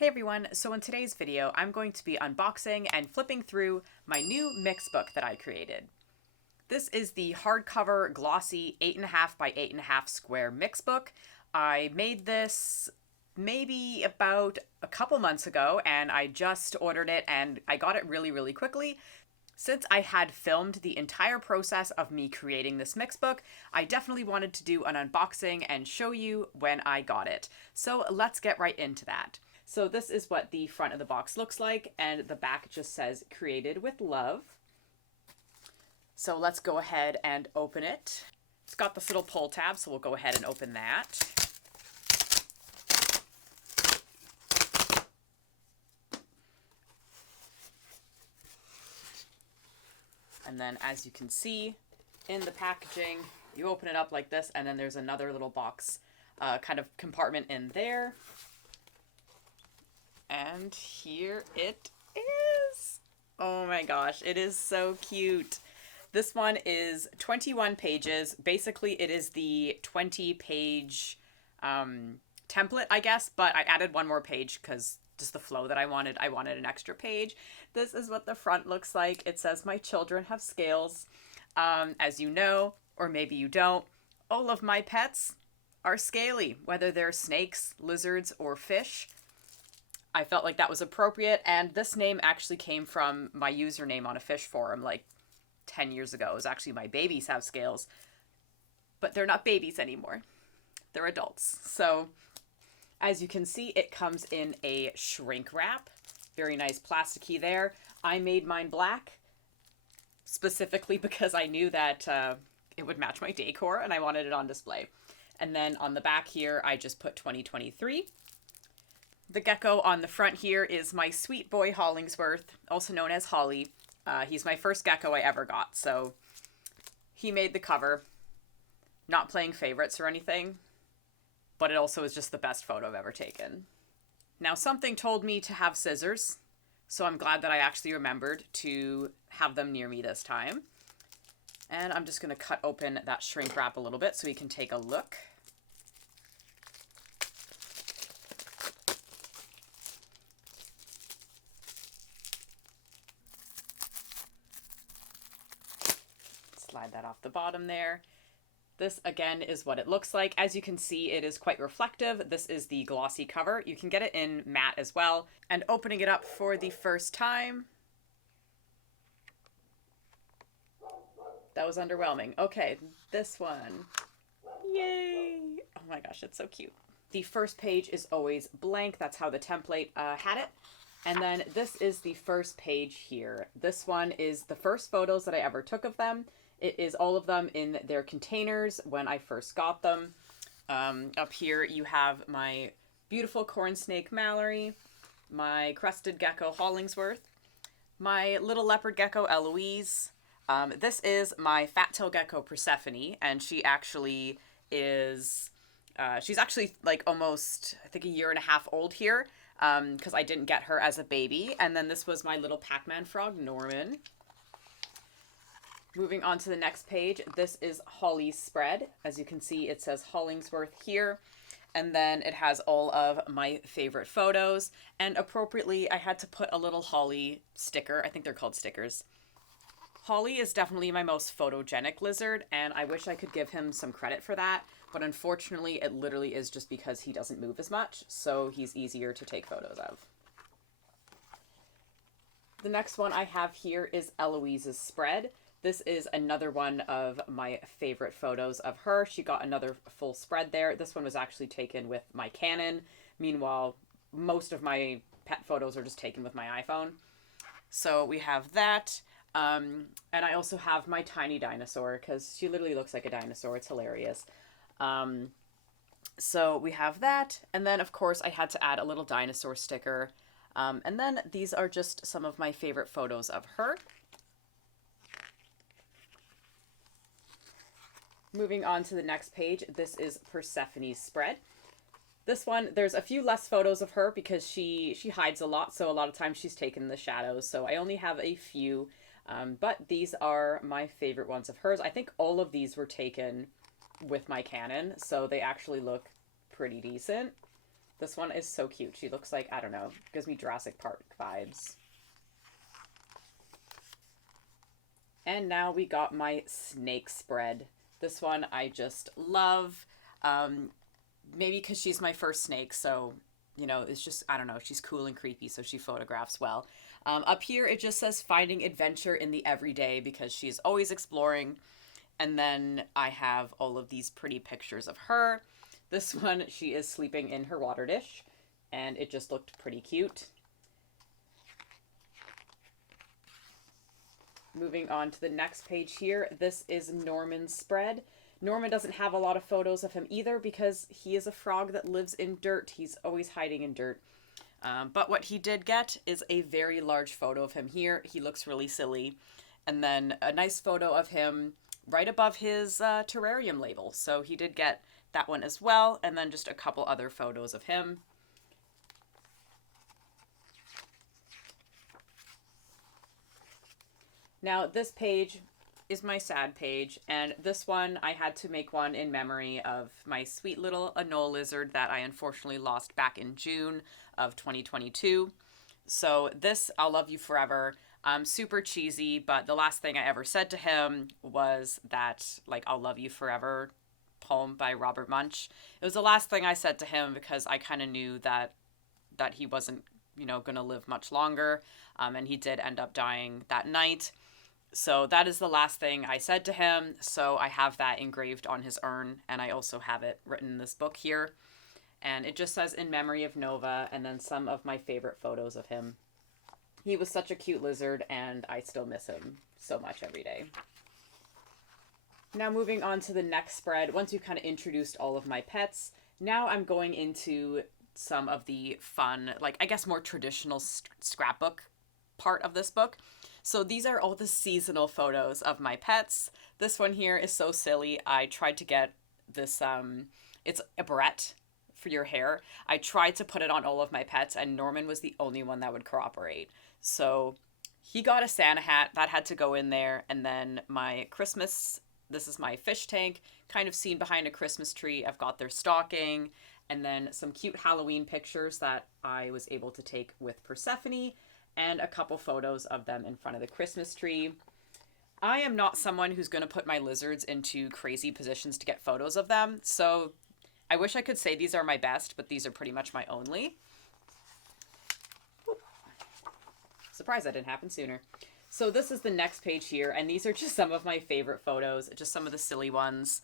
Hey everyone, so in today's video I'm going to be unboxing and flipping through my new Mixbook that I created. This is the hardcover glossy 8.5 by 8.5 square Mixbook. I made this maybe about a couple months ago and I just ordered it and I got it really quickly. Since I had filmed the entire process of me creating this Mixbook, I definitely wanted to do an unboxing and show you when I got it. So let's get right into that. So this is what the front of the box looks like, and the back just says created with love. So let's go ahead and open it. It's got this little pull tab, so we'll go ahead and open that. And then as you can see in the packaging, you open it up like this, and then there's another little box kind of compartment in there. And here it is. Oh my gosh, it is so cute. This one is 21 pages. Basically, it is the 20-page template, I guess, but I added one more page because just the flow that I wanted an extra page. This is what the front looks like. It says, "My children have scales." As you know, or maybe you don't, all of my pets are scaly, whether they're snakes, lizards, or fish. I felt like that was appropriate, and this name actually came from my username on a fish forum like 10 years ago. It was actually "My babies have scales," but they're not babies anymore. They're adults. So as you can see, it comes in a shrink wrap. Very nice plasticky there. I made mine black specifically because I knew that it would match my decor and I wanted it on display. And then on the back here, I just put 2023. The gecko on the front here is my sweet boy Hollingsworth, also known as Holly. He's my first gecko I ever got, so he made the cover. Not playing favorites or anything, but it also is just the best photo I've ever taken. Now, something told me to have scissors, so I'm glad that I actually remembered to have them near me this time. And I'm just going to cut open that shrink wrap a little bit so we can take a look. Slide that off the bottom there. This again is what it looks like. As you can see, it is quite reflective. This is the glossy cover. You can get it in matte as well. And opening it up for the first time, that was underwhelming. Okay, this one. Yay! Oh my gosh, it's so cute. The first page is always blank. That's how the template had it. And then this is the first page here. This one is the first photos that I ever took of them. It is all of them in their containers when I first got them. Up here you have my beautiful corn snake Mallory, my crested gecko Hollingsworth, my little leopard gecko Eloise. This is my fat-tailed gecko Persephone, and she actually is, she's actually like almost, I think, a year and a half old here, because I didn't get her as a baby. And then this was my little Pac-Man frog Norman. Moving on to the next page, this is Holly's spread. As you can see, it says Hollingsworth here. And then it has all of my favorite photos. And appropriately, I had to put a little Holly sticker. I think they're called stickers. Holly is definitely my most photogenic lizard, and I wish I could give him some credit for that. But unfortunately, it literally is just because he doesn't move as much, so he's easier to take photos of. The next one I have here is Eloise's spread. This is another one of my favorite photos of her. She got another full spread there. This one was actually taken with my Canon. Meanwhile, most of my pet photos are just taken with my iPhone. So we have that. And I also have my tiny dinosaur because she literally looks like a dinosaur. It's hilarious. So we have that. And then, of course, I had to add a little dinosaur sticker. And then these are just some of my favorite photos of her. Moving on to the next page, this is Persephone's spread. This one, there's a few less photos of her because she hides a lot, so a lot of times she's taken the shadows, so I only have a few, but these are my favorite ones of hers. I think all of these were taken with my Canon, so they actually look pretty decent. This one is so cute. She looks like, I don't know, gives me Jurassic Park vibes. And now we got my snake spread. This one I just love. Maybe because she's my first snake, so, you know, it's just, I don't know, she's cool and creepy, so she photographs well. Up here, it just says finding adventure in the everyday because she's always exploring. And then I have all of these pretty pictures of her. This one, she is sleeping in her water dish, and it just looked pretty cute. Moving on to the next page here, this is Norman's spread. Norman doesn't have a lot of photos of him either because he is a frog that lives in dirt. He's always hiding in dirt. But what he did get is a very large photo of him here. He looks really silly. And then a nice photo of him right above his terrarium label. So he did get that one as well. And then just a couple other photos of him. Now this page is my sad page, and this one I had to make one in memory of my sweet little anole lizard that I unfortunately lost back in June of 2022. So this, I'll love you forever. Super cheesy, but the last thing I ever said to him was that, like, I'll love you forever poem by Robert Munsch. It was the last thing I said to him because I kind of knew that he wasn't, you know, going to live much longer, and he did end up dying that night. So that is the last thing I said to him. So I have that engraved on his urn, and I also have it written in this book here. And it just says in memory of Nova, and then some of my favorite photos of him. He was such a cute lizard, and I still miss him so much every day. Now moving on to the next spread. Once we've kind of introduced all of my pets, now I'm going into some of the fun, like I guess more traditional scrapbook part of this book. So these are all the seasonal photos of my pets. This one here is so silly. I tried to get this, it's a barrette for your hair. I tried to put it on all of my pets, and Norman was the only one that would cooperate. So he got a Santa hat that had to go in there. And then my Christmas, this is my fish tank, kind of seen behind a Christmas tree. I've got their stocking, and then some cute Halloween pictures that I was able to take with Persephone, and a couple photos of them in front of the Christmas tree. I am not someone who's going to put my lizards into crazy positions to get photos of them, so I wish I could say these are my best, but these are pretty much my only. Ooh. Surprised that didn't happen sooner. So this is the next page here, and these are just some of my favorite photos, just some of the silly ones.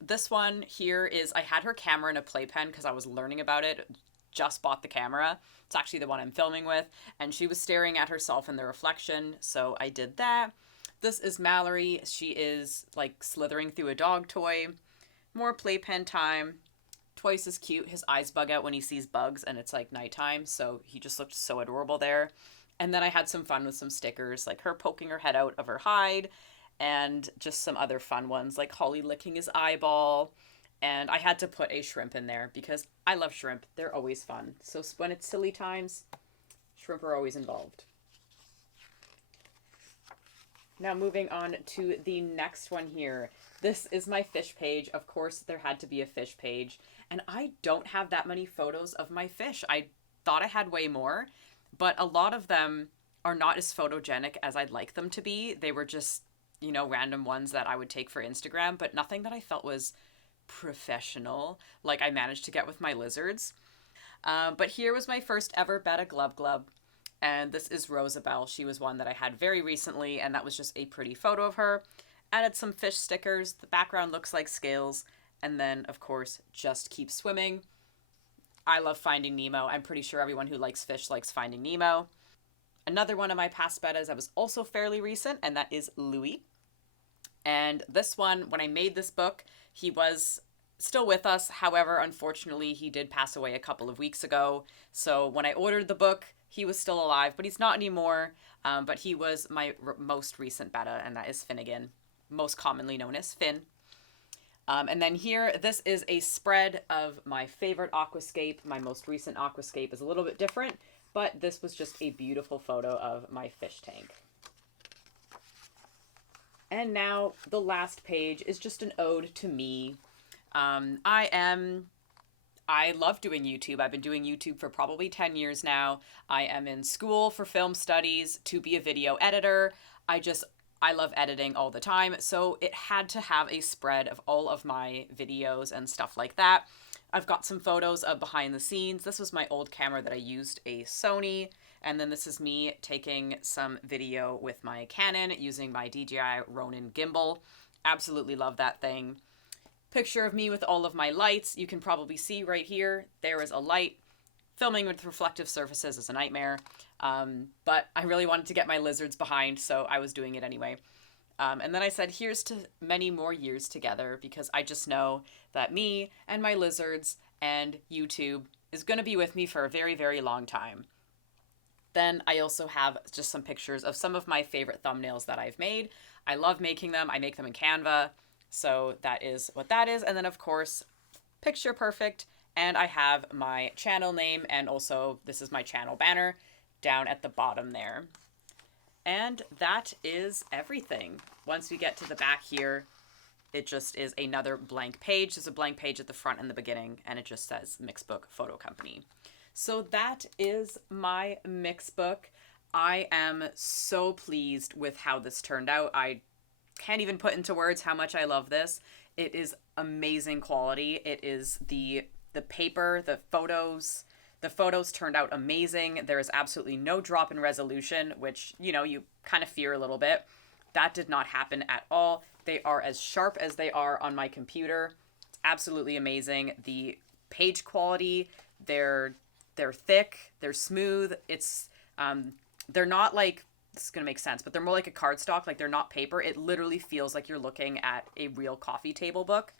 This one here is, I had her camera in a playpen because I was learning about it. Just bought the camera. It's actually the one I'm filming with, and she was staring at herself in the reflection, so I did that. This is Mallory. She is like slithering through a dog toy. More playpen time. Twice as cute. His eyes bug out when he sees bugs and it's like nighttime, so he just looked so adorable there. And then I had some fun with some stickers, like her poking her head out of her hide, and just some other fun ones like Holly licking his eyeball. And I had to put a shrimp in there because I love shrimp. They're always fun. So when it's silly times, shrimp are always involved. Now moving on to the next one here. This is my fish page. Of course, there had to be a fish page. And I don't have that many photos of my fish. I thought I had way more, but a lot of them are not as photogenic as I'd like them to be. They were just, you know, random ones that I would take for Instagram, but nothing that I felt was professional like I managed to get with my lizards. But here was my first ever Betta Glub Glub, and this is Rosabelle. She was one that I had very recently, and that was just a pretty photo of her. Added some fish stickers. The background looks like scales, and then of course just keep swimming. I love Finding Nemo. I'm pretty sure everyone who likes fish likes Finding Nemo. Another one of my past bettas that was also fairly recent, and that is Louis. And this one, when I made this book, he was still with us. However, unfortunately, he did pass away a couple of weeks ago. So when I ordered the book, he was still alive, but he's not anymore. But he was my most recent betta, and that is Finnegan, most commonly known as Finn. And then here, this is a spread of my favorite aquascape. My most recent aquascape is a little bit different, but this was just a beautiful photo of my fish tank. And now the last page is just an ode to me. I am I love doing YouTube. I've been doing YouTube for probably 10 years now. I am in school for film studies to be a video editor. I love editing all the time. So it had to have a spread of all of my videos and stuff like that. I've got some photos of behind the scenes. This was my old camera that I used, a Sony. And then this is me taking some video with my Canon using my DJI Ronin gimbal. Absolutely love that thing. Picture of me with all of my lights. You can probably see right here, there is a light. Filming with reflective surfaces is a nightmare, but I really wanted to get my lizards behind, so I was doing it anyway. And then I said, here's to many more years together, because I just know that me and my lizards and YouTube is going to be with me for a very, very long time. Then I also have just some pictures of some of my favorite thumbnails that I've made. I love making them. I make them in Canva, so that is what that is. And then, of course, picture perfect. And I have my channel name, and also this is my channel banner down at the bottom there. And that is everything. Once we get to the back here, it just is another blank page. There's a blank page at the front and the beginning, and it just says Mixbook Photo Company. So that is my Mixbook. I am so pleased with how this turned out. I can't even put into words how much I love this. It is amazing quality. It is the paper, the photos turned out amazing. There is absolutely no drop in resolution, which, you know, you kind of fear a little bit. That did not happen at all. They are as sharp as they are on my computer. It's absolutely amazing. The page quality, they're thick, they're smooth. It's they're not like, this is going to make sense, but they're more like a cardstock, like they're not paper. It literally feels like you're looking at a real coffee table book.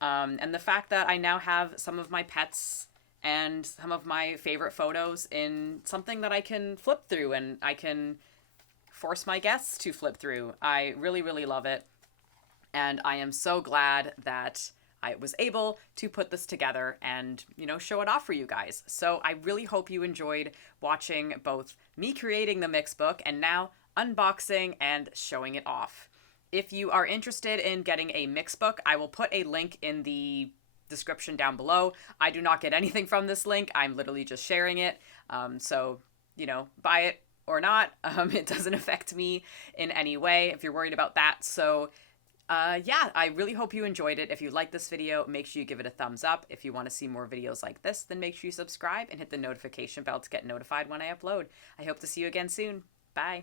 And the fact that I now have some of my pets and some of my favorite photos in something that I can flip through and I can force my guests to flip through. I really, really love it. And I am so glad that I was able to put this together and, you know, show it off for you guys. So I really hope you enjoyed watching both me creating the Mixbook and now unboxing and showing it off. If you are interested in getting a Mixbook, I will put a link in the description down below. I do not get anything from this link. I'm literally just sharing it. So, you know, buy it or not. It doesn't affect me in any way if you're worried about that. So, yeah, I really hope you enjoyed it. If you like this video, make sure you give it a thumbs up. If you want to see more videos like this, then make sure you subscribe and hit the notification bell to get notified when I upload. I hope to see you again soon. Bye.